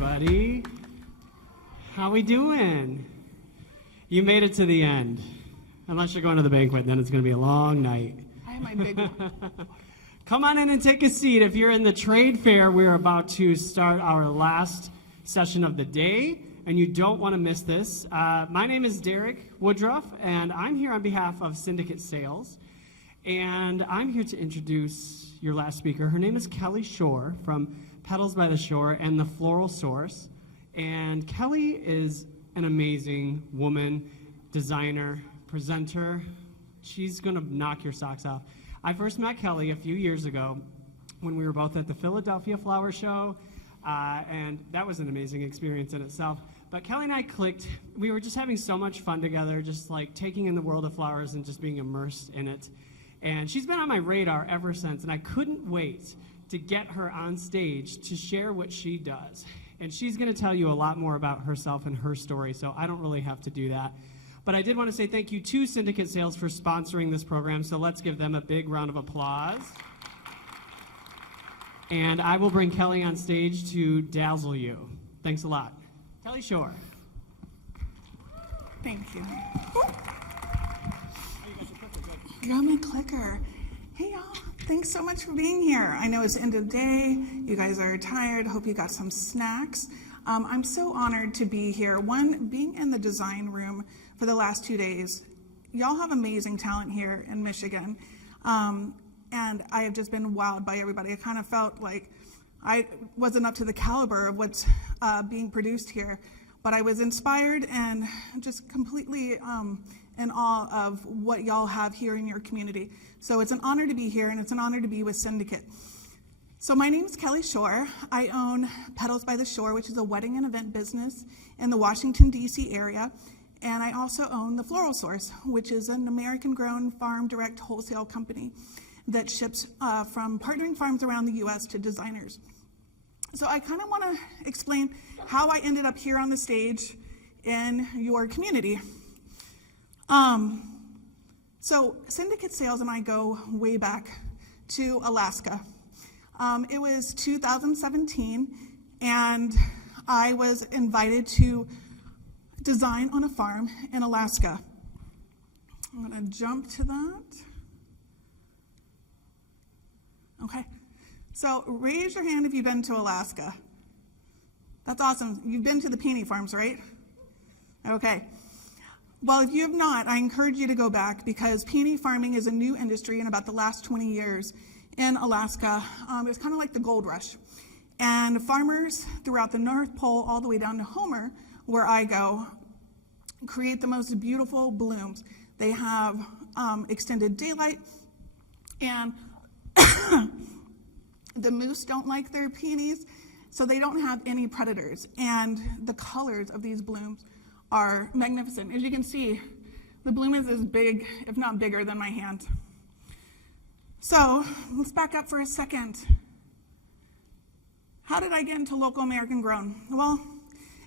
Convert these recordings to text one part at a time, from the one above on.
everybody. How we doing? You made it to the end. Unless you're going to the banquet, then it's going to be a long night. I have my big one. Come on in and take a seat. If you're in the trade fair, we're about to start our last session of the day, and you don't want to miss this. My name is Derek Woodruff, and I'm here on behalf of Syndicate Sales. And I'm here to introduce your last speaker. Her name is Kelly Shore from Petals by the Shore and the Floral Source. And Kelly is an amazing woman, designer, presenter. She's going to knock your socks off. I first met Kelly a few years ago when we were both at the Philadelphia Flower Show, and that was an amazing experience in itself. But Kelly and I clicked. We were just having so much fun together, just like taking in the world of flowers and just being immersed in it. And she's been on my radar ever since, and I couldn't wait to get her on stage to share what she does. And she's going to tell you a lot more about herself and her story, so I don't really have to do that. But I did want to say thank you to Syndicate Sales for sponsoring this program, so let's give them a big round of applause. And I will bring Kelly on stage to dazzle you. Thanks a lot. Kelly Shore. Thank you. Got my clicker. Hey y'all, thanks so much for being here. I know it's the end of the day. You guys are tired. Hope you got some snacks. I'm so honored to be here. One, being in the design room for the last 2 days. Y'all have amazing talent here in Michigan. And I have just been wowed by everybody. I kind of felt like I wasn't up to the caliber of what's being produced here, but I was inspired and just completely in awe of what y'all have here in your community. So it's an honor to be here, and it's an honor to be with Syndicate. So my name is Kelly Shore. I own Petals by the Shore, which is a wedding and event business in the Washington, D.C. area. And I also own the Floral Source, which is an American-grown farm direct wholesale company that ships from partnering farms around the U.S. to designers. So I kind of want to explain how I ended up here on the stage in your community. So Syndicate Sales and I go way back to Alaska. It was 2017, and I was invited to design on a farm in Alaska. I'm going to jump to that. Okay, so raise your hand if you've been to Alaska. That's awesome. You've been to the peony farms, right? Okay. Well, if you have not, I encourage you to go back, because peony farming is a new industry in about the last 20 years in Alaska. It's kind of like the gold rush. And farmers throughout the North Pole all the way down to Homer, where I go, create the most beautiful blooms. They have extended daylight, and the moose don't like their peonies, so they don't have any predators. And the colors of these blooms are magnificent. As you can see, the bloom is as big, if not bigger, than my hand. So let's back up for a second. How did I get into local American grown? Well,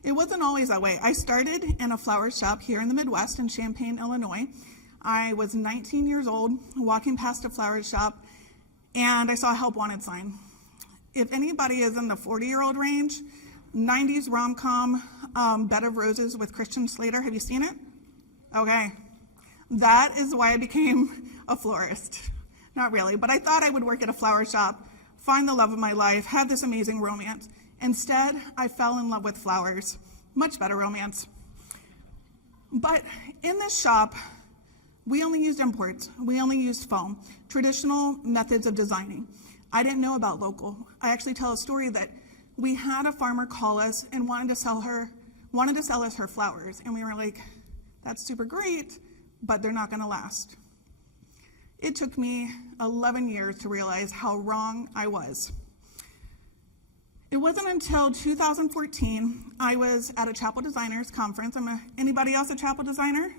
it wasn't always that way. I started in a flower shop here in the Midwest in Champaign, Illinois. I was 19 years old, walking past a flower shop, and I saw a help wanted sign. If anybody is in the 40-year-old range, 90s rom-com, Bed of Roses with Christian Slater. Have you seen it? Okay. That is why I became a florist. Not really, but I thought I would work at a flower shop, find the love of my life, have this amazing romance. Instead, I fell in love with flowers. Much better romance. But in this shop, we only used imports. We only used foam, traditional methods of designing. I didn't know about local. I actually tell a story that we had a farmer call us and wanted to sell us her flowers. And we were like, that's super great, but they're not gonna last. It took me 11 years to realize how wrong I was. It wasn't until 2014, I was at a chapel designers conference. Anybody else a chapel designer?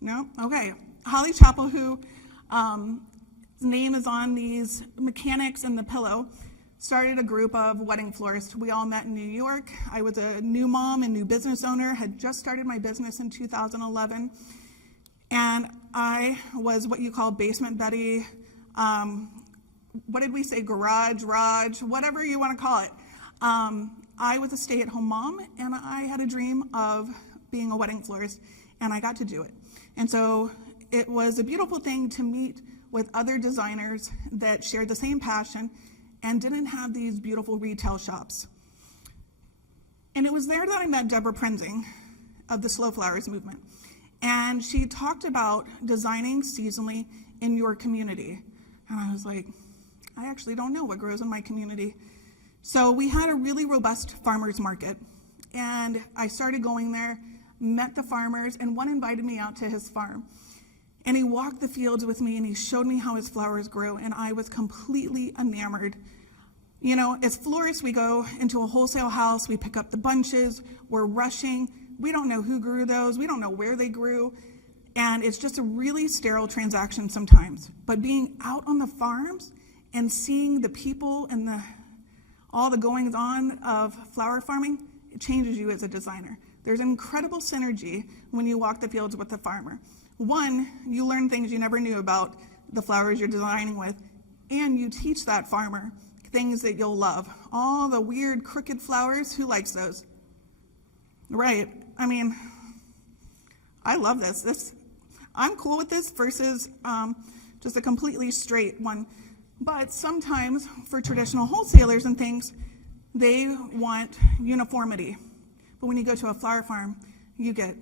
No? Okay. Holly Chapel, who name is on these mechanics in the pillow, started a group of wedding florists. We all met in New York. I was a new mom and new business owner, had just started my business in 2011. And I was what you call basement Betty, what did we say, garage, whatever you want to call it. I was a stay-at-home mom, and I had a dream of being a wedding florist, and I got to do it. And so it was a beautiful thing to meet with other designers that shared the same passion and didn't have these beautiful retail shops. And it was there that I met Deborah Prenzing of the Slow Flowers movement. And she talked about designing seasonally in your community. And I was like, I actually don't know what grows in my community. So we had a really robust farmers market. And I started going there, met the farmers, and one invited me out to his farm. And he walked the fields with me, and he showed me how his flowers grow, and I was completely enamored. You know, as florists, we go into a wholesale house, we pick up the bunches, we're rushing. We don't know who grew those, we don't know where they grew, and it's just a really sterile transaction sometimes. But being out on the farms and seeing the people and all the goings on of flower farming, it changes you as a designer. There's incredible synergy when you walk the fields with the farmer. One, you learn things you never knew about the flowers you're designing with, and you teach that farmer things that you'll love. All the weird crooked flowers, who likes those? Right, I mean, I love this. I'm cool with this versus just a completely straight one. But sometimes for traditional wholesalers and things, they want uniformity. But when you go to a flower farm, you get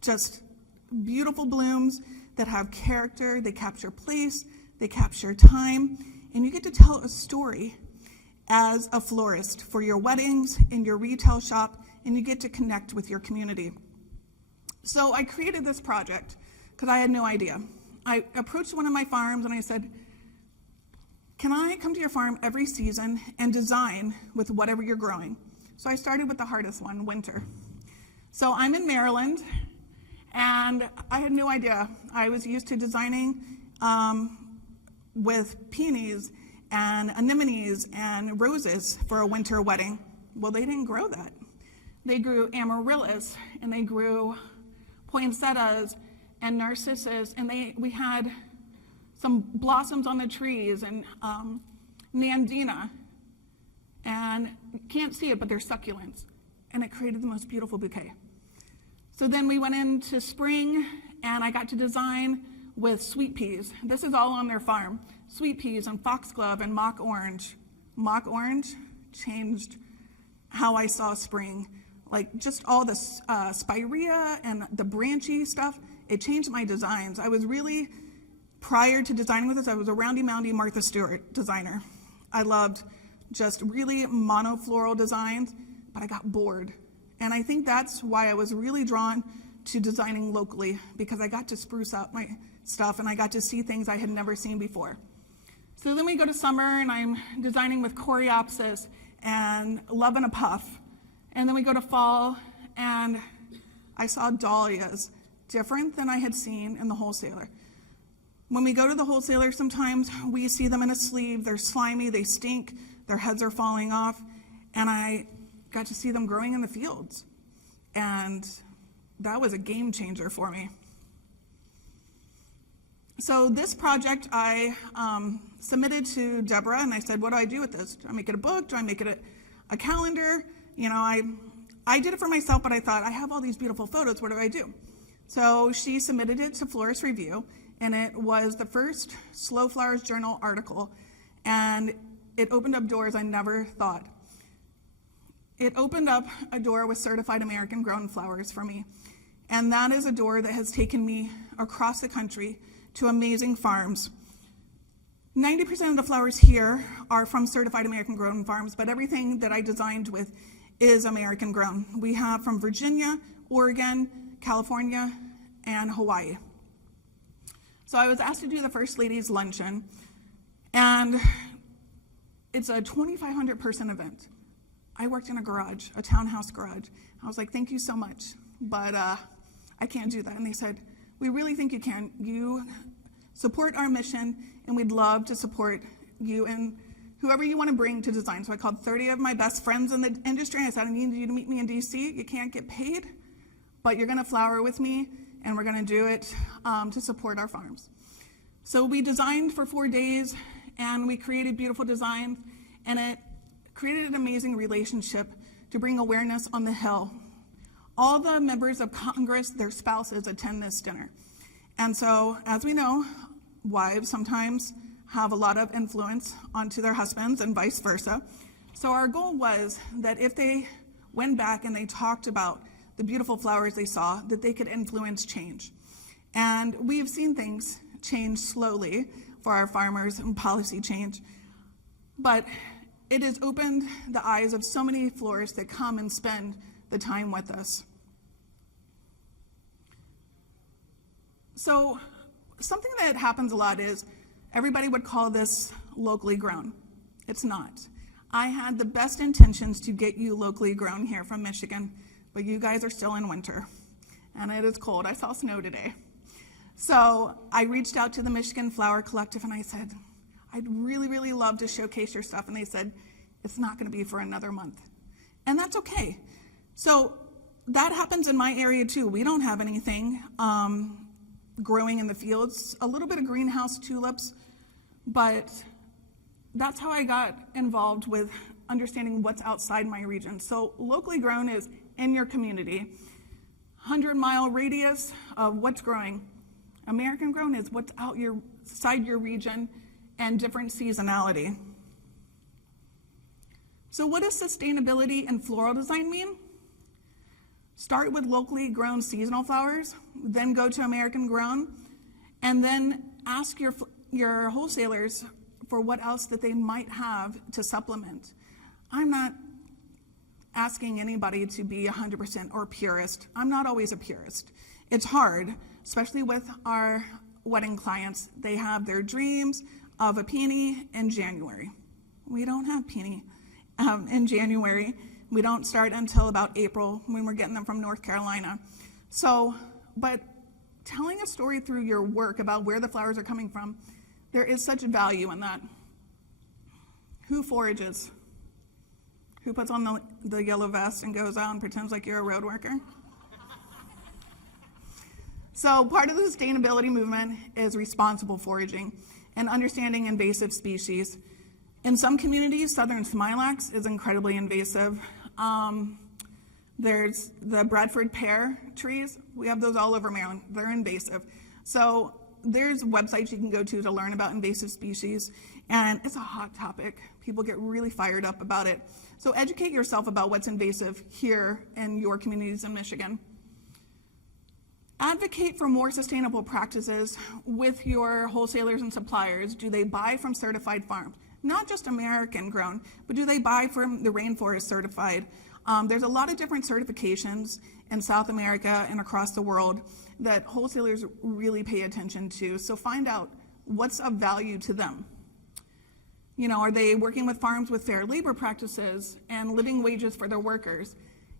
just beautiful blooms that have character, they capture place, they capture time, and you get to tell a story as a florist for your weddings, in your retail shop, and you get to connect with your community. So I created this project because I had no idea. I approached one of my farms and I said, can I come to your farm every season and design with whatever you're growing? So I started with the hardest one, winter. So I'm in Maryland, and I had no idea. I was used to designing with peonies and anemones and roses for a winter wedding. Well, they didn't grow that. They grew amaryllis, and they grew poinsettias and narcissus, and we had some blossoms on the trees, and nandina, and you can't see it, but they're succulents, and it created the most beautiful bouquet. So then we went into spring, and I got to design with sweet peas. This is all on their farm. Sweet peas and foxglove and mock orange. Mock orange changed how I saw spring. Like just all the spirea and the branchy stuff, it changed my designs. I was really, prior to designing with this, I was a roundy-moundy Martha Stewart designer. I loved just really monofloral designs, but I got bored. And I think that's why I was really drawn to designing locally, because I got to spruce up my stuff and I got to see things I had never seen before. So then we go to summer and I'm designing with coreopsis and love in a puff. And then we go to fall and I saw dahlias, different than I had seen in the wholesaler. When we go to the wholesaler, sometimes we see them in a sleeve, they're slimy, they stink, their heads are falling off, and I got to see them growing in the fields. And that was a game changer for me. So this project I submitted to Deborah, and I said, what do I do with this? Do I make it a book? Do I make it a calendar? You know, I did it for myself, but I thought, I have all these beautiful photos, what do I do? So she submitted it to Florist Review, and it was the first Slow Flowers Journal article, and it opened up doors I never thought. It opened up a door with certified American grown flowers for me. And that is a door that has taken me across the country to amazing farms. 90% of the flowers here are from certified American grown farms, but everything that I designed with is American grown. We have from Virginia, Oregon, California, and Hawaii. So I was asked to do the First Lady's Luncheon, and it's a 2,500 person event. I worked in a garage, a townhouse garage. I was like, thank you so much, but I can't do that. And they said, we really think you can. You support our mission, and we'd love to support you and whoever you want to bring to design. So I called 30 of my best friends in the industry. I said, I need you to meet me in DC. You can't get paid, but you're gonna flower with me, and we're gonna do it to support our farms. So we designed for 4 days, and we created beautiful designs, and it created an amazing relationship to bring awareness on the Hill. All the members of Congress, their spouses, attend this dinner. And so, as we know, wives sometimes have a lot of influence onto their husbands and vice versa. So our goal was that if they went back and they talked about the beautiful flowers they saw, that they could influence change. And we've seen things change slowly for our farmers and policy change, but it has opened the eyes of so many florists that come and spend the time with us. So something that happens a lot is everybody would call this locally grown. It's not. I had the best intentions to get you locally grown here from Michigan, but you guys are still in winter, and it is cold. I saw snow today. So I reached out to the Michigan Flower Collective, and I said, I'd really, really love to showcase your stuff. And they said, it's not going to be for another month. And that's okay. So that happens in my area, too. We don't have anything growing in the fields, a little bit of greenhouse tulips, but that's how I got involved with understanding what's outside my region. So locally grown is in your community, 100-mile radius of what's growing. American grown is what's outside your region and different seasonality. So what does sustainability and floral design mean? Start with locally grown seasonal flowers, then go to American grown, and then ask your wholesalers for what else that they might have to supplement. I'm not asking anybody to be 100% or purist. I'm not always a purist. It's hard, especially with our wedding clients. They have their dreams of a peony in January. We don't have peony in January. We don't start until about April when we're getting them from North Carolina. So, but telling a story through your work about where the flowers are coming from, there is such value in that. Who forages? Who puts on the yellow vest and goes out and pretends like you're a road worker? So part of the sustainability movement is responsible foraging and understanding invasive species. In some communities, southern smilax is incredibly invasive. There's the Bradford pear trees. We have those all over Maryland. They're invasive. So there's websites you can go to learn about invasive species, and it's a hot topic. People get really fired up about it. So educate yourself about what's invasive here in your communities in Michigan. Advocate for more sustainable practices with your wholesalers and suppliers. Do they buy from certified farms? Not just American grown, but do they buy from the Rainforest certified? There's a lot of different certifications in South America and across the world that wholesalers really pay attention to. So find out what's of value to them. You know, are they working with farms with fair labor practices and living wages for their workers?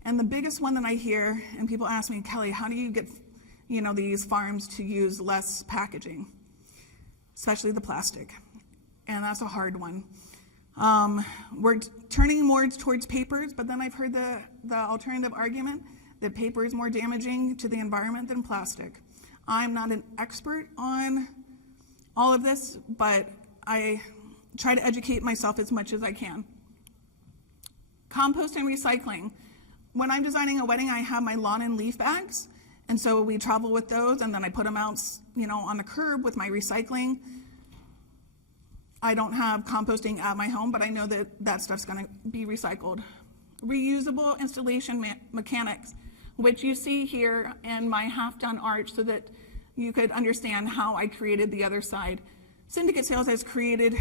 And the biggest one that I hear, and people ask me, Kelly, how do you get, these farms to use less packaging, especially the plastic? And that's a hard one. We're turning more towards papers, but then I've heard the alternative argument that paper is more damaging to the environment than plastic. I'm not an expert on all of this, but I try to educate myself as much as I can. Compost and recycling. When I'm designing a wedding, I have my lawn and leaf bags, and so we travel with those, and then I put them out, on the curb with my recycling. I don't have composting at my home, but I know that that stuff's going to be recycled. Reusable installation mechanics, which you see here in my half-done arch so that you could understand how I created the other side. Syndicate Sales has created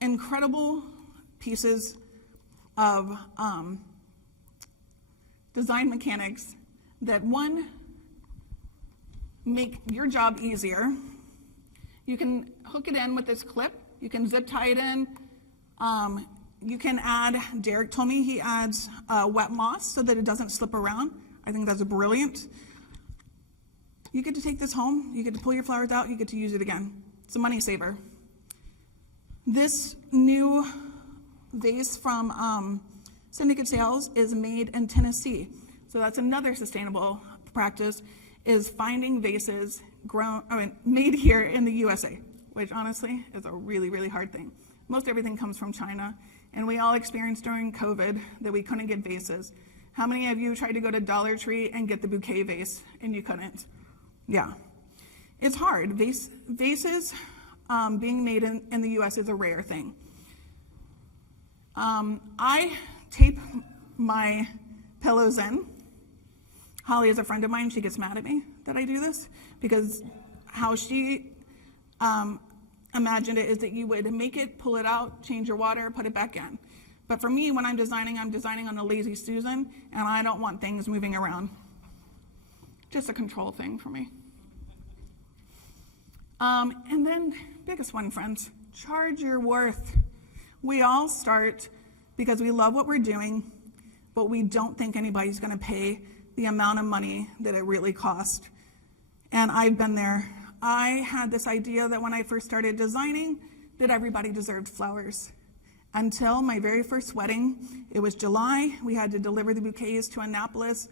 incredible pieces of design mechanics that, one, make your job easier. You can hook it in with this clip. You can zip tie it in. You can add, Derek told me he adds wet moss so that it doesn't slip around. I think that's brilliant. You get to take this home. You get to pull your flowers out. You get to use it again. It's a money saver. This new vase from Syndicate Sales is made in Tennessee. So that's another sustainable practice, is finding vases made here in the USA, which honestly is a really, really hard thing. Most everything comes from China, And we all experienced during COVID that we couldn't get vases. How many of you tried to go to Dollar Tree and get the bouquet vase and you couldn't? Yeah. It's hard. Vases being made in the US is a rare thing. I tape my pillows in. Holly is a friend of mine. She gets mad at me that I do this because how she imagined it is that you would make it, pull it out, change your water, put it back in. But for me, when I'm designing on a lazy Susan, and I don't want things moving around. Just a control thing for me. And then, biggest one, friends, charge your worth. We all start because we love what we're doing, but we don't think anybody's going to pay the amount of money that it really costs. And I've been there. I had this idea that when I first started designing, that everybody deserved flowers. Until my very first wedding, it was July. We had to deliver the bouquets to Annapolis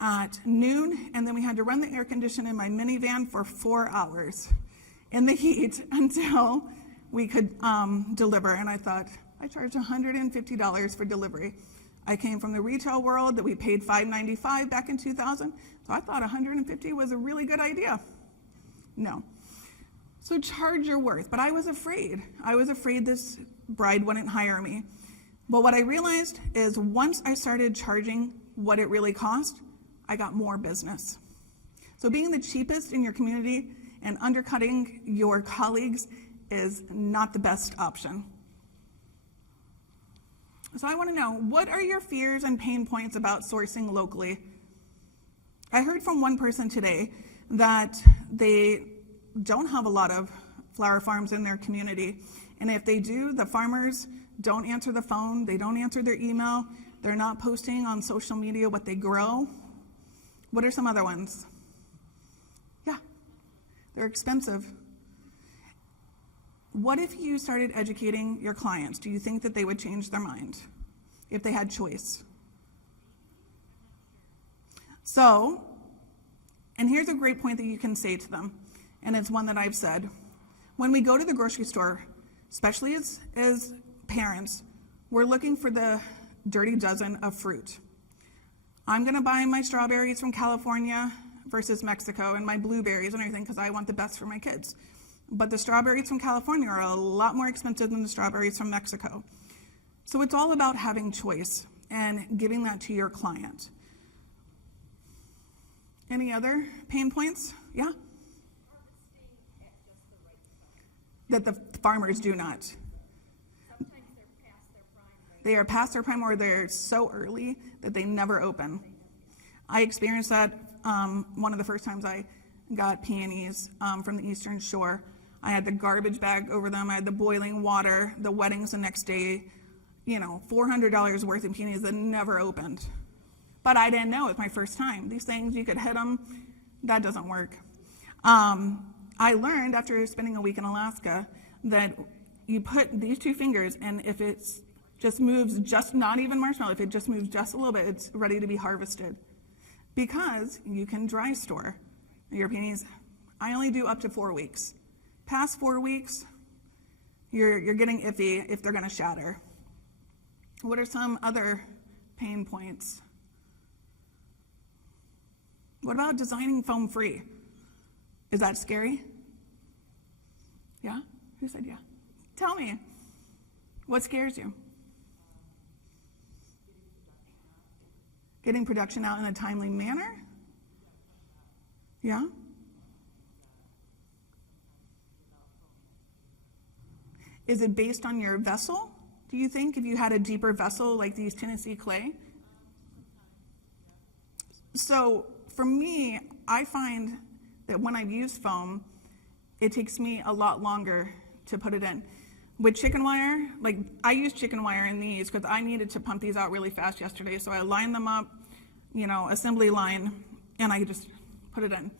at noon, and then we had to run the air conditioner in my minivan for 4 hours in the heat until we could deliver. And I thought, I charged $150 for delivery. I came from the retail world that we paid $5.95 back in 2000, so I thought $150 was a really good idea. No. So charge your worth. But I was afraid. I was afraid this bride wouldn't hire me. But what I realized is once I started charging what it really cost, I got more business. So being the cheapest in your community and undercutting your colleagues is not the best option. So I want to know, what are your fears and pain points about sourcing locally? I heard from one person today that they don't have a lot of flower farms in their community. And if they do, the farmers don't answer the phone, they don't answer their email, they're not posting on social media what they grow. What are some other ones? Yeah, they're expensive. What if you started educating your clients? Do you think that they would change their mind if they had choice? So, and here's a great point that you can say to them, and it's one that I've said. When we go to the grocery store, especially as parents, we're looking for the dirty dozen of fruit. I'm gonna buy my strawberries from California versus Mexico and my blueberries and everything because I want the best for my kids. But the strawberries from California are a lot more expensive than the strawberries from Mexico. So it's all about having choice and giving that to your client. Any other pain points? Yeah? That the farmers do not. Sometimes they're past their prime. Right? They are past their prime or they're so early that they never open. I experienced that one of the first times I got peonies from the Eastern Shore. I had the garbage bag over them. I had the boiling water, the weddings the next day, $400 worth of peonies that never opened. But I didn't know it was my first time. These things, you could hit them. That doesn't work. I learned after spending a week in Alaska that you put these two fingers, and if it just moves, just not even marshmallow, if it just moves just a little bit, it's ready to be harvested. Because you can dry store your peonies. I only do up to 4 weeks. Past 4 weeks, you're getting iffy if they're going to shatter. What are some other pain points? What about designing foam free? Is that scary? Yeah? Who said yeah? Tell me. What scares you? Getting production out in a timely manner? Yeah? Is it based on your vessel? Do you think if you had a deeper vessel like these Tennessee clay? So for me, I find that when I've used foam, it takes me a lot longer to put it in. With chicken wire, like I use chicken wire in these because I needed to pump these out really fast yesterday. So I lined them up, assembly line, and I just put it in.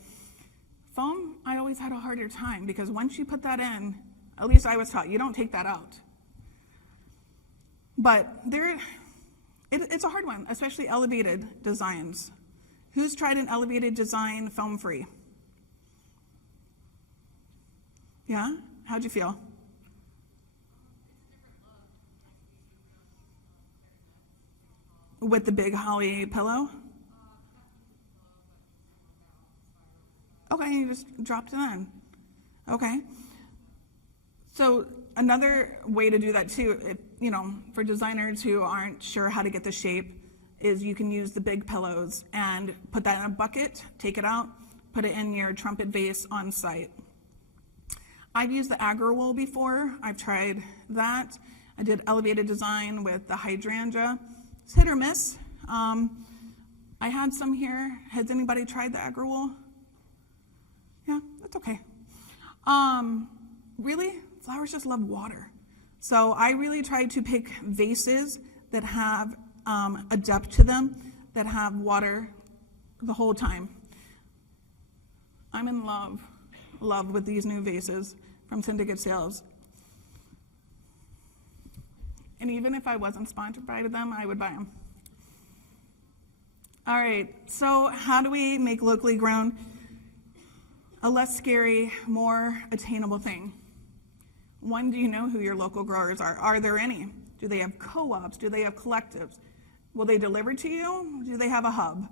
Foam, I always had a harder time because once you put that in, at least I was taught, you don't take that out. But it's a hard one, especially elevated designs. Who's tried an elevated design foam free? Yeah? How'd you feel? With the big holly pillow? Okay, you just dropped it in. Okay. So another way to do that too, for designers who aren't sure how to get the shape, is you can use the big pillows and put that in a bucket, take it out, put it in your trumpet vase on site. I've used the agar wool before. I've tried that. I did elevated design with the hydrangea. It's hit or miss. I had some here. Has anybody tried the agar wool? Yeah, that's okay. Really, flowers just love water. So I really tried to pick vases that have a depth to them, that have water the whole time. I'm in love with these new vases from Syndicate sales. And even if I wasn't sponsored by them, I would buy them. All right, so how do we make locally grown a less scary, more attainable thing? One, do you know who your local growers are? Are there any? Do they have co-ops? Do they have collectives? Will they deliver to you? Do they have a hub?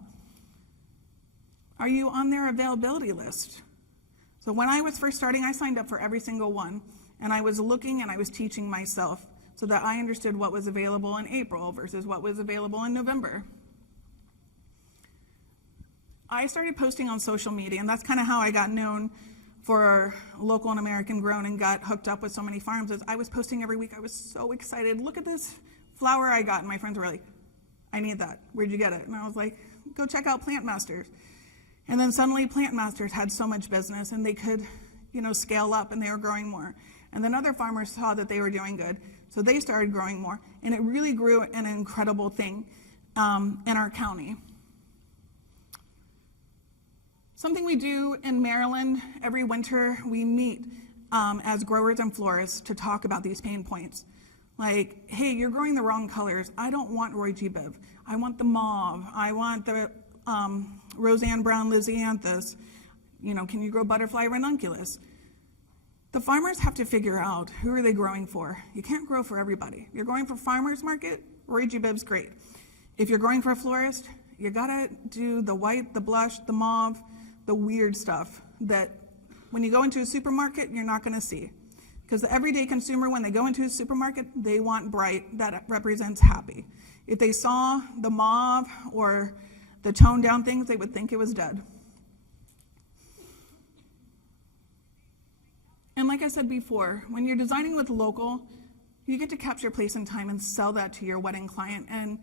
Are you on their availability list? So when I was first starting, I signed up for every single one, and I was looking and I was teaching myself so that I understood what was available in April versus what was available in November. I started posting on social media, and that's kind of how I got known for local and American grown and got hooked up with so many farms. Is I was posting every week. I was so excited. Look at this flower I got. And my friends were like, I need that. Where'd you get it? And I was like, go check out Plant Masters. And then suddenly Plant Masters had so much business and they could, scale up and they were growing more. And then other farmers saw that they were doing good. So they started growing more. And it really grew an incredible thing in our county. Something we do in Maryland every winter, we meet as growers and florists to talk about these pain points. Like, hey, you're growing the wrong colors. I don't want Roy G. Biv. I want the mauve. I want the Roseanne Brown Lysianthus. Can you grow butterfly ranunculus? The farmers have to figure out who are they growing for. You can't grow for everybody. You're growing for farmers market, Roy G. Biv's great. If you're growing for a florist, you gotta do the white, the blush, the mauve, the weird stuff that when you go into a supermarket, you're not gonna see. Because the everyday consumer, when they go into a supermarket, they want bright, that represents happy. If they saw the mauve or the toned down things, they would think it was dead. And like I said before, when you're designing with local, you get to capture place and time and sell that to your wedding client and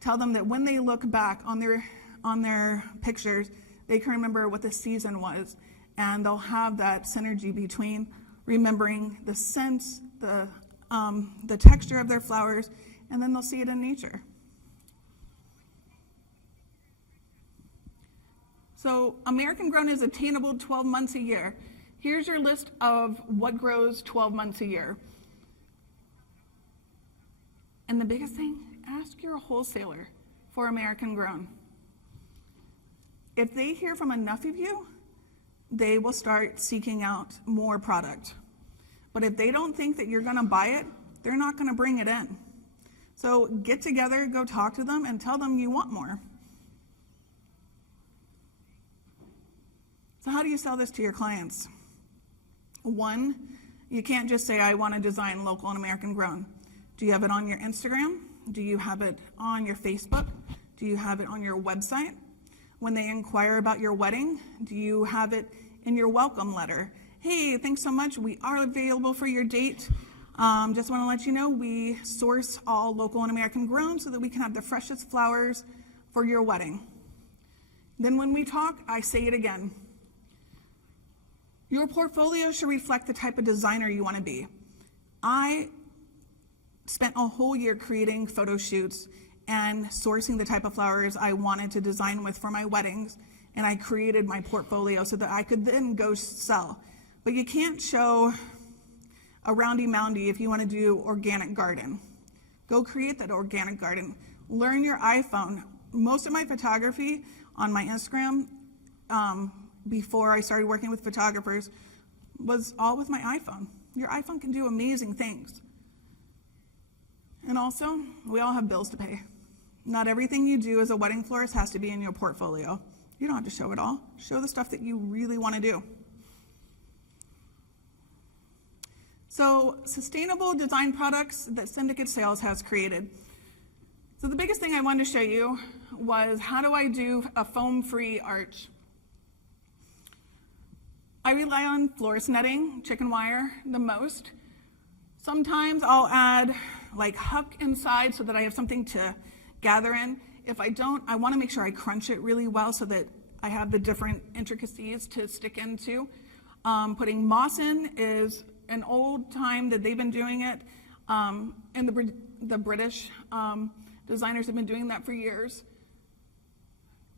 tell them that when they look back on their pictures, they can remember what the season was, and they'll have that synergy between remembering the scents, the texture of their flowers, and then they'll see it in nature. So American grown is attainable 12 months a year. Here's your list of what grows 12 months a year. And the biggest thing, ask your wholesaler for American grown. If they hear from enough of you, they will start seeking out more product. But if they don't think that you're gonna buy it, they're not gonna bring it in. So get together, go talk to them, and tell them you want more. So how do you sell this to your clients? One, you can't just say, I want to design local and American grown. Do you have it on your Instagram? Do you have it on your Facebook? Do you have it on your website? When they inquire about your wedding, do you have it in your welcome letter? Hey, thanks so much. We are available for your date. Just want to let you know we source all local and American grown so that we can have the freshest flowers for your wedding. Then when we talk, I say it again. Your portfolio should reflect the type of designer you want to be. I spent a whole year creating photo shoots and sourcing the type of flowers I wanted to design with for my weddings, and I created my portfolio so that I could then go sell. But you can't show a roundy moundy if you want to do organic garden. Go create that organic garden. Learn your iPhone. Most of my photography on my Instagram, before I started working with photographers, was all with my iPhone. Your iPhone can do amazing things. And also, we all have bills to pay. Not everything you do as a wedding florist has to be in your portfolio. You don't have to show it all. Show the stuff that you really want to do. So, sustainable design products that Syndicate Sales has created. So the biggest thing I wanted to show you was, how do I do a foam-free arch? I rely on florist netting, chicken wire, the most. Sometimes I'll add like huck inside so that I have something to gather in. If I don't, I want to make sure I crunch it really well so that I have the different intricacies to stick into. Putting moss in is an old time that they've been doing it, and the British designers have been doing that for years.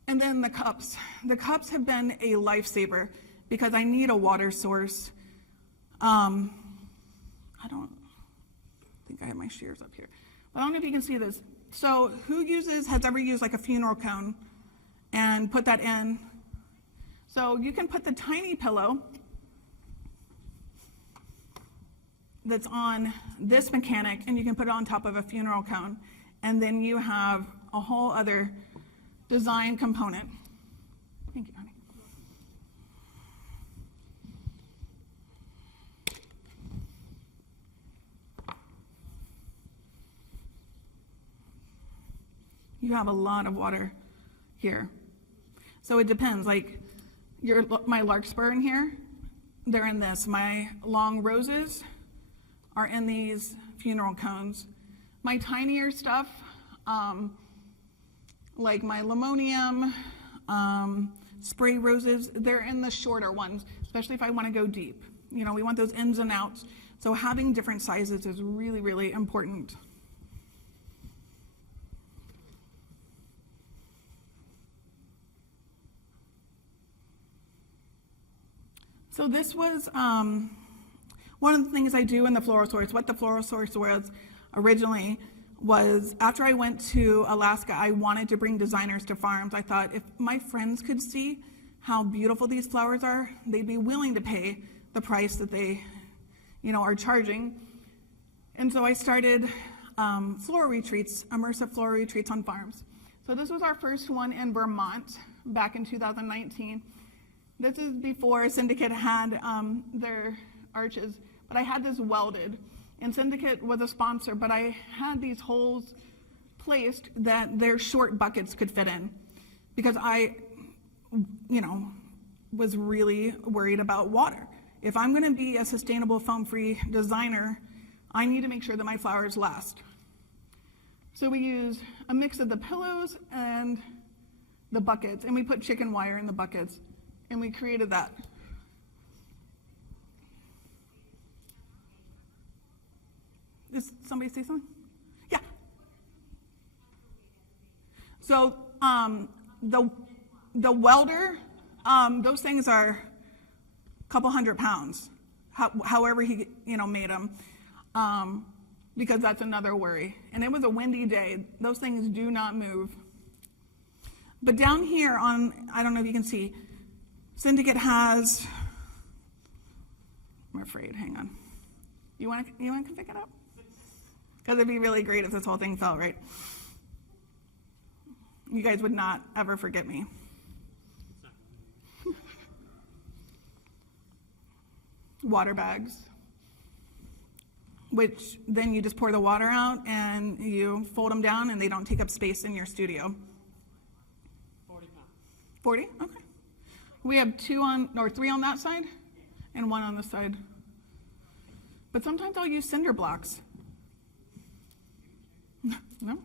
And then the cups. The cups have been a lifesaver because I need a water source. I don't think I have my shears up here. But I don't know if you can see this. So who has ever used like a funeral cone and put that in? So you can put the tiny pillow that's on this mechanic, and you can put it on top of a funeral cone, and then you have a whole other design component. Thank you, honey. You have a lot of water here. So it depends, like my larkspur in here, they're in this. My long roses are in these funeral cones. My tinier stuff, like my limonium, spray roses, they're in the shorter ones, especially if I want to go deep. You know, we want those ins and outs. So having different sizes is really, really important. So this was one of the things I do in the Floral Source. What the Floral Source was originally was, after I went to Alaska, I wanted to bring designers to farms. I thought if my friends could see how beautiful these flowers are, they'd be willing to pay the price that they, are charging. And so I started floral retreats, immersive floral retreats on farms. So this was our first one in Vermont back in 2019. This is before Syndicate had their arches, but I had this welded. And Syndicate was a sponsor, but I had these holes placed that their short buckets could fit in, because I, was really worried about water. If I'm going to be a sustainable foam-free designer, I need to make sure that my flowers last. So we use a mix of the pillows and the buckets, and we put chicken wire in the buckets, and we created that. Did somebody say something? Yeah. So the welder, those things are a couple hundred pounds, however he made them, because that's another worry. And it was a windy day. Those things do not move. But down here I don't know if you can see, Syndicate has, I'm afraid, hang on. You want to come pick it up? Because it'd be really great if this whole thing fell, right? You guys would not ever forget me. Water bags, which then you just pour the water out and you fold them down, and they don't take up space in your studio. 40 pounds. 40? Okay. We have 3 on that side and 1 on this side. But sometimes I'll use cinder blocks. No,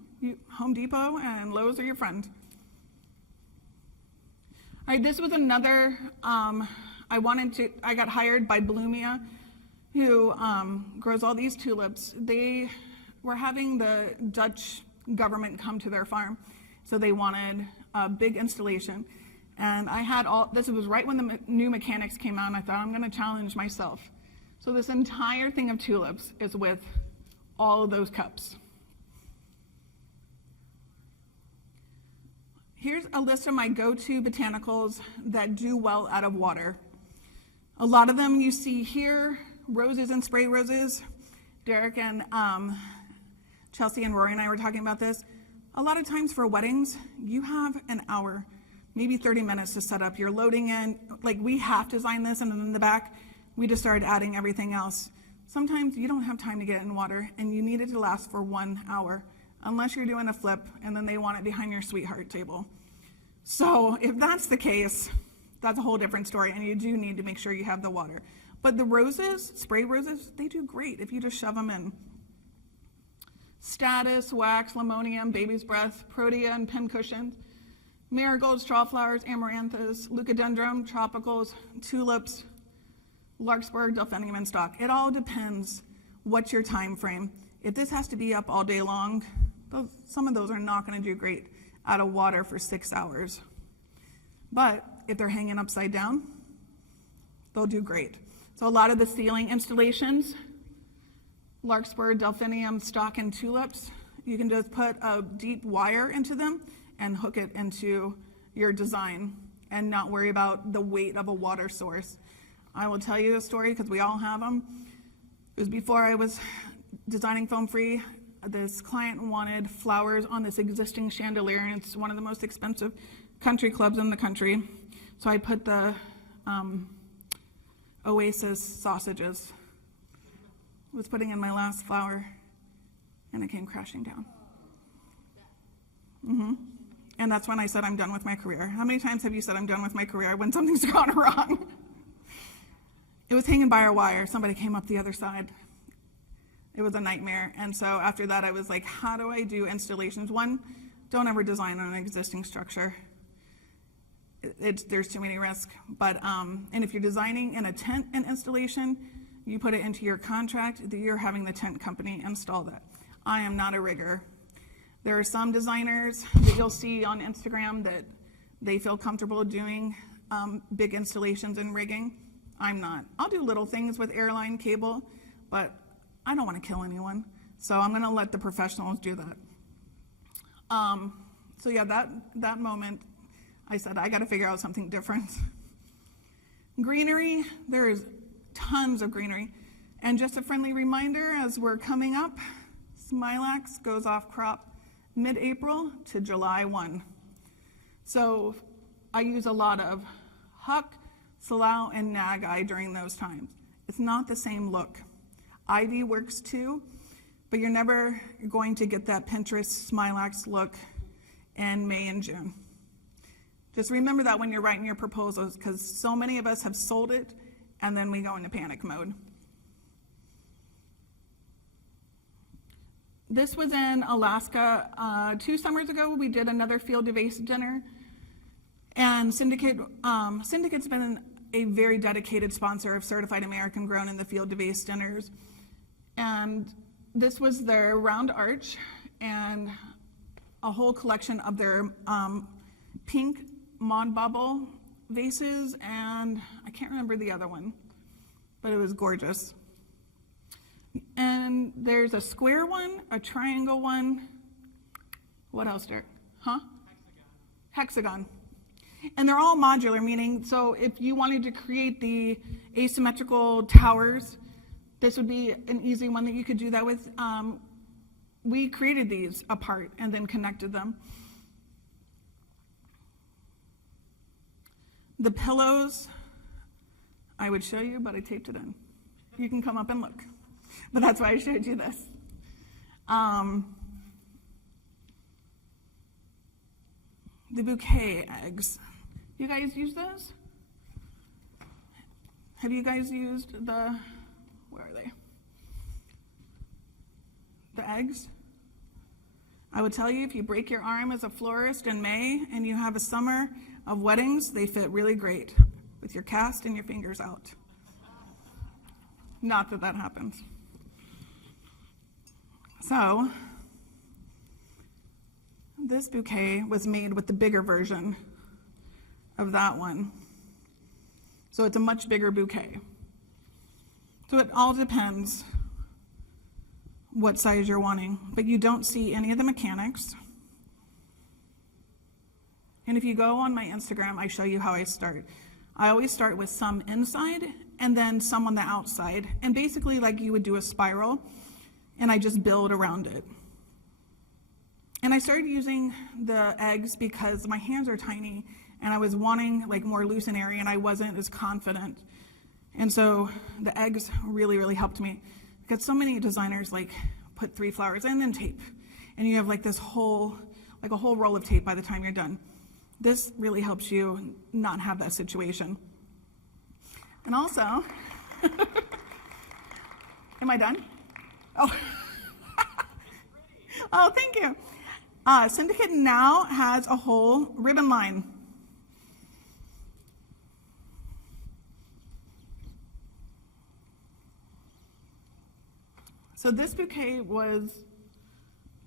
Home Depot and Lowe's are your friend. All right, this was another, I got hired by Bloomia, who grows all these tulips. They were having the Dutch government come to their farm, so they wanted a big installation. And I had this was right when the new mechanics came out, and I thought, I'm going to challenge myself. So this entire thing of tulips is with all of those cups. Here's a list of my go-to botanicals that do well out of water. A lot of them you see here, roses and spray roses. Derek and Chelsea and Rory and I were talking about this. A lot of times for weddings, you have an hour, maybe 30 minutes to set up. You're loading in, like we have to design this, and then in the back, we just started adding everything else. Sometimes you don't have time to get it in water, and you need it to last for 1 hour, unless you're doing a flip, and then they want it behind your sweetheart table. So if that's the case, that's a whole different story, and you do need to make sure you have the water. But the roses, spray roses, they do great if you just shove them in. Status, wax, limonium, baby's breath, protea, and pincushions, marigolds, straw flowers, amaranthus, leucadendrum, tropicals, tulips, larkspur, delphinium in stock. It all depends what's your time frame. If this has to be up all day long, some of those are not going to do great out of water for 6 hours. But if they're hanging upside down, they'll do great. So a lot of the ceiling installations, larkspur, delphinium, stock, and tulips, you can just put a deep wire into them and hook it into your design and not worry about the weight of a water source. I will tell you a story because we all have them. It was before I was designing Foam Free. This client wanted flowers on this existing chandelier, and it's one of the most expensive country clubs in the country. So I put the Oasis sausages. I was putting in my last flower, and it came crashing down. And that's when I said I'm done with my career. How many times have you said I'm done with my career when something's gone wrong? It was hanging by a wire. Somebody came up the other side. It was a nightmare. And so after that, I was like, how do I do installations? One, don't ever design on an existing structure. There's too many risks. But and if you're designing in a tent and installation, you put it into your contract that you're having the tent company install that. I am not a rigger. There are some designers that you'll see on Instagram that they feel comfortable doing big installations and rigging. I'm not. I'll do little things with airline cable, but I don't want to kill anyone. So I'm going to let the professionals do that. So yeah, that moment, I said, I got to figure out something different. Greenery, there's tons of greenery. And just a friendly reminder, as we're coming up, Smilax goes off crop mid-April to July 1. So I use a lot of Huck, Salal, and Nag-Eye during those times. It's not the same look. Ivy works too, but you're never going to get that Pinterest Smilax look in May and June. Just remember that when you're writing your proposals, because so many of us have sold it and then we go into panic mode. This was in Alaska. 2 summers ago, we did another field of vase dinner. And Syndicate's been a very dedicated sponsor of Certified American Grown in the field of vase dinners. And this was their round arch and a whole collection of their pink Mod Bubble vases, and I can't remember the other one, but it was gorgeous. And there's a square one, a triangle one. What else, Derek? Huh? Hexagon. And they're all modular, meaning, so if you wanted to create the asymmetrical towers, this would be an easy one that you could do that with. We created these apart and then connected them. The pillows, I would show you, but I taped it in. You can come up and look. But that's why I showed you this. The bouquet eggs. You guys use those? Have you guys used where are they? The eggs? I would tell you, if you break your arm as a florist in May and you have a summer of weddings, they fit really great with your cast and your fingers out. Not that that happens. So, this bouquet was made with the bigger version of that one. So it's a much bigger bouquet. So it all depends what size you're wanting, but you don't see any of the mechanics. And if you go on my Instagram, I show you how I start. I always start with some inside and then some on the outside. And basically like you would do a spiral, and I just build around it. And I started using the eggs because my hands are tiny and I was wanting like more loose and airy and I wasn't as confident. And so the eggs really, really helped me because so many designers like put 3 flowers in and tape. And you have like this whole, like a whole roll of tape by the time you're done. This really helps you not have that situation. And also, am I done? Oh, oh, thank you. Syndicate now has a whole ribbon line. So this bouquet was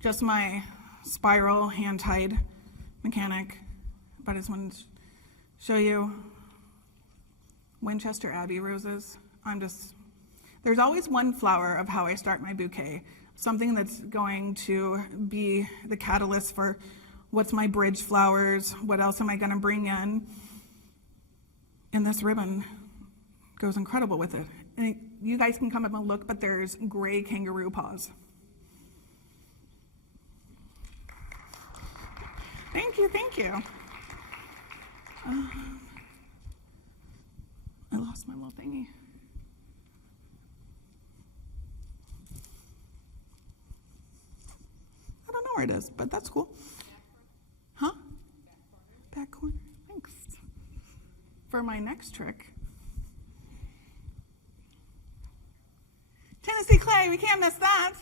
just my spiral hand-tied mechanic, but I just wanted to show you Winchester Abbey roses. There's always one flower of how I start my bouquet, something that's going to be the catalyst for what's my bridge flowers, what else am I gonna bring in, and this ribbon goes incredible with it. And you guys can come up and look, but there's gray kangaroo paws. Thank you, thank you. I lost my little thingy. I don't know where it is, but that's cool. Huh? Back corner. Thanks. For my next trick. Tennessee clay, we can't miss that.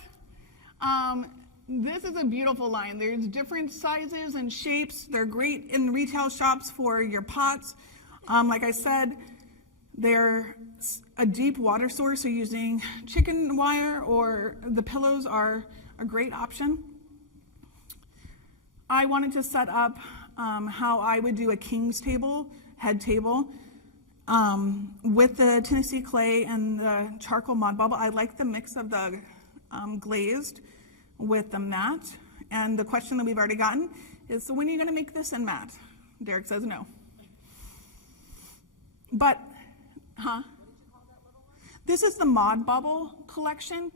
This is a beautiful line. There's different sizes and shapes. They're great in retail shops for your pots. Like I said, they're a deep water source, so using chicken wire or the pillows are a great option. I wanted to set up how I would do a king's table, head table, with the Tennessee clay and the charcoal mod bubble. I like the mix of the glazed with the matte. And the question that we've already gotten is, so when are you going to make this in matte? Derek says no. But, huh? This is the mod bubble collection.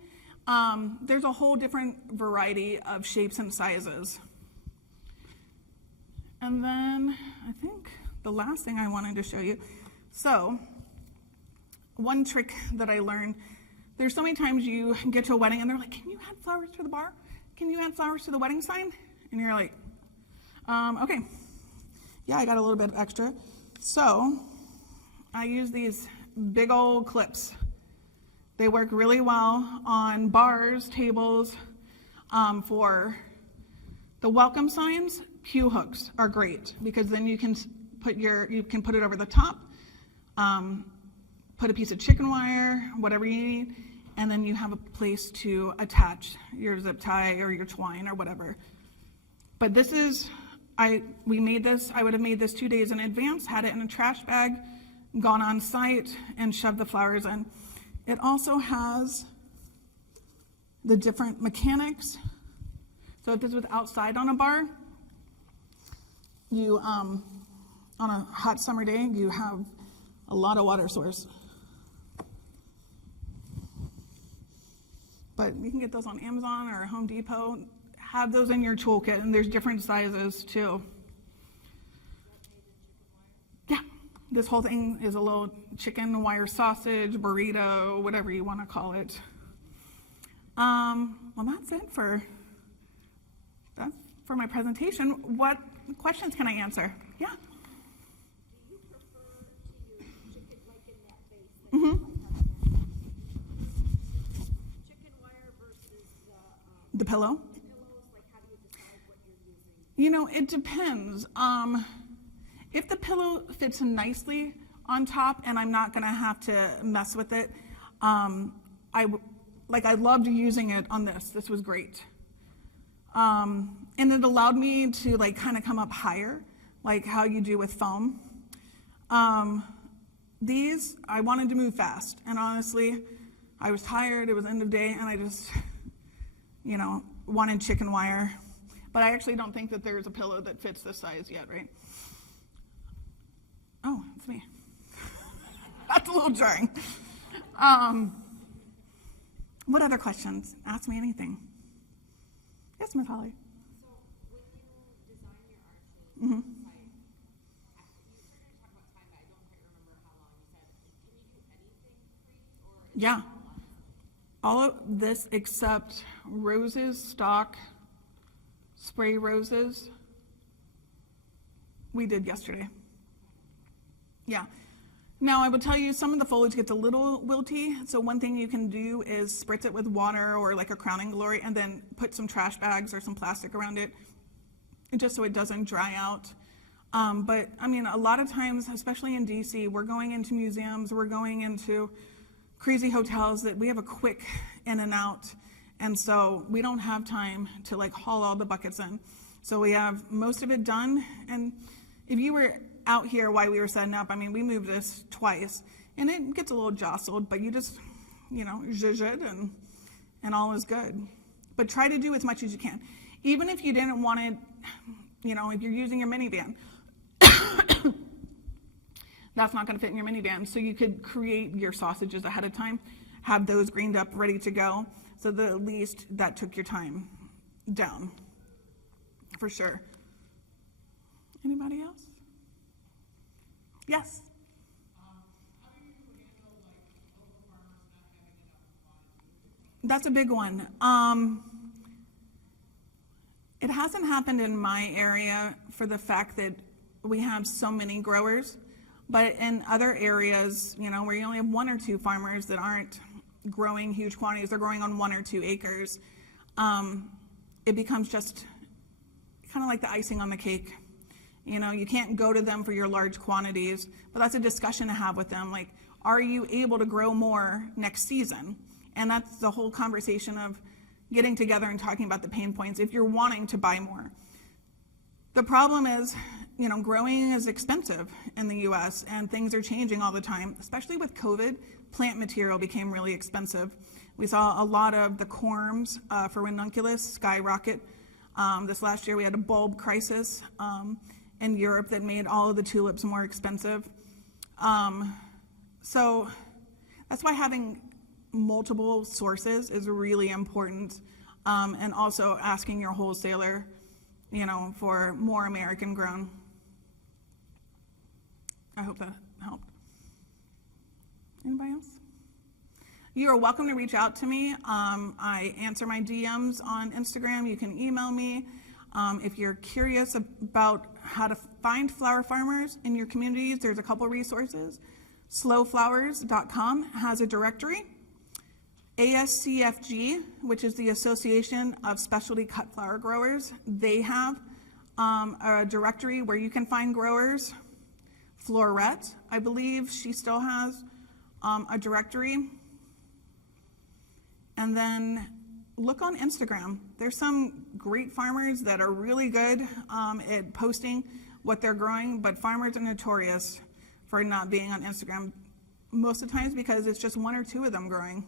There's a whole different variety of shapes and sizes. And then I think the last thing I wanted to show you. So, one trick that I learned, there's so many times you get to a wedding and they're like, can you add flowers to the bar? Can you add flowers to the wedding sign? And you're like, okay. Yeah, I got a little bit extra. So, I use these big old clips. They work really well on bars, tables. For the welcome signs, pew hooks are great because then you can put it over the top, put a piece of chicken wire, whatever you need, and then you have a place to attach your zip tie or your twine or whatever. But this is, we made this, I would have made this 2 days in advance, had it in a trash bag, gone on site and shoved the flowers in. It also has the different mechanics. So if this was outside on a bar, you, on a hot summer day, you have a lot of water source. But you can get those on Amazon or Home Depot. Have those in your toolkit, and there's different sizes too. Yeah, this whole thing is a little chicken wire sausage, burrito, whatever you want to call it. Well, that's it for my presentation. What questions can I answer? Yeah. Do you prefer to use chicken like in that vase? Mm-hmm. Chicken wire versus The pillow? pillows, like how do you decide what you're using? You know, it depends. If the pillow fits nicely on top and I'm not gonna have to mess with it, I loved using it on this. This was great. And it allowed me to like kind of come up higher, like how you do with foam. These, I wanted to move fast. And honestly, I was tired, it was end of day, and I just, wanted chicken wire. But I actually don't think that there's a pillow that fits this size yet, right? Oh, it's me. That's a little jarring. What other questions? Ask me anything. Yes, Ms. Holly. So Mhm. You started to talk about time, but I don't quite remember how long you said. Can you do anything free, or is Yeah. it All of this except roses, stock, spray roses, we did yesterday. Yeah. Now, I will tell you, some of the foliage gets a little wilty, so one thing you can do is spritz it with water or like a crowning glory and then put some trash bags or some plastic around it, just so it doesn't dry out. But I mean, a lot of times, especially in DC, we're going into museums, we're going into crazy hotels that we have a quick in and out, and so we don't have time to like haul all the buckets in. So we have most of it done, and if you were out here while we were setting up, I mean, we moved this twice, and it gets a little jostled, but you just, zhuzh it, and all is good. But try to do as much as you can. Even if you didn't want it, if you're using your minivan, that's not going to fit in your minivan. So you could create your sausages ahead of time, have those greened up, ready to go, so that at least that took your time down, for sure. Anybody else? Yes? That's a big one. It hasn't happened in my area for the fact that we have so many growers, but in other areas, where you only have one or two farmers that aren't growing huge quantities, they're growing on 1 or 2 acres, it becomes just kind of like the icing on the cake. You can't go to them for your large quantities, but that's a discussion to have with them. Like, are you able to grow more next season? And that's the whole conversation of getting together and talking about the pain points if you're wanting to buy more. The problem is, growing is expensive in the US and things are changing all the time, especially with COVID. Plant material became really expensive. We saw a lot of the corms for ranunculus skyrocket. This last year we had a bulb crisis in Europe that made all of the tulips more expensive. So that's why having multiple sources is really important, and also asking your wholesaler, for more American grown. I hope that helped. Anybody else? You are welcome to reach out to me. I answer my DMs on Instagram. You can email me. If you're curious about how to find flower farmers in your communities, there's a couple resources. slowflowers.com has a directory. ASCFG, which is the Association of Specialty Cut Flower Growers, they have a directory where you can find growers. Florette, I believe she still has a directory. And then look on Instagram. There's some great farmers that are really good at posting what they're growing, but farmers are notorious for not being on Instagram most of the times because it's just 1 or 2 of them growing.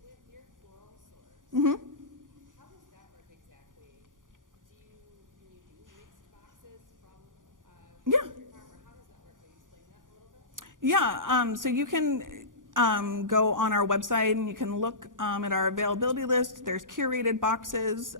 with your floral source? Mm-hmm. How does that work exactly? Can you do mixed boxes from Yeah. your farm, or how does that work? Can you explain that a little bit? Yeah, so you can go on our website and you can look at our availability list. There's curated boxes.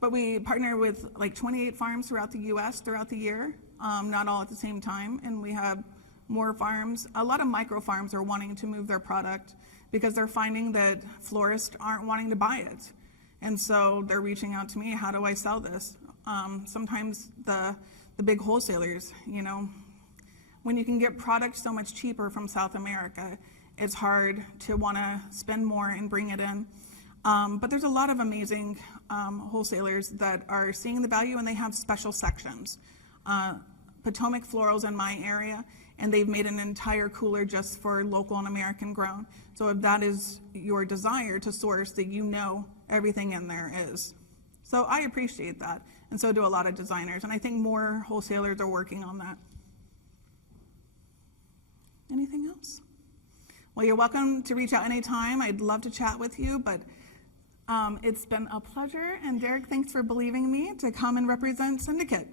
But we partner with like 28 farms throughout the U.S. throughout the year, not all at the same time. And we have more farms. A lot of micro farms are wanting to move their product because they're finding that florists aren't wanting to buy it. And so they're reaching out to me, how do I sell this? Sometimes the big wholesalers, when you can get product so much cheaper from South America, it's hard to want to spend more and bring it in. But there's a lot of amazing wholesalers that are seeing the value, and they have special sections. Potomac Florals in my area, and they've made an entire cooler just for local and American grown. So if that is your desire to source, that everything in there is. So I appreciate that, and so do a lot of designers, and I think more wholesalers are working on that. Anything else? Well, you're welcome to reach out anytime. I'd love to chat with you, but it's been a pleasure. And Derek, thanks for believing me to come and represent Syndicate.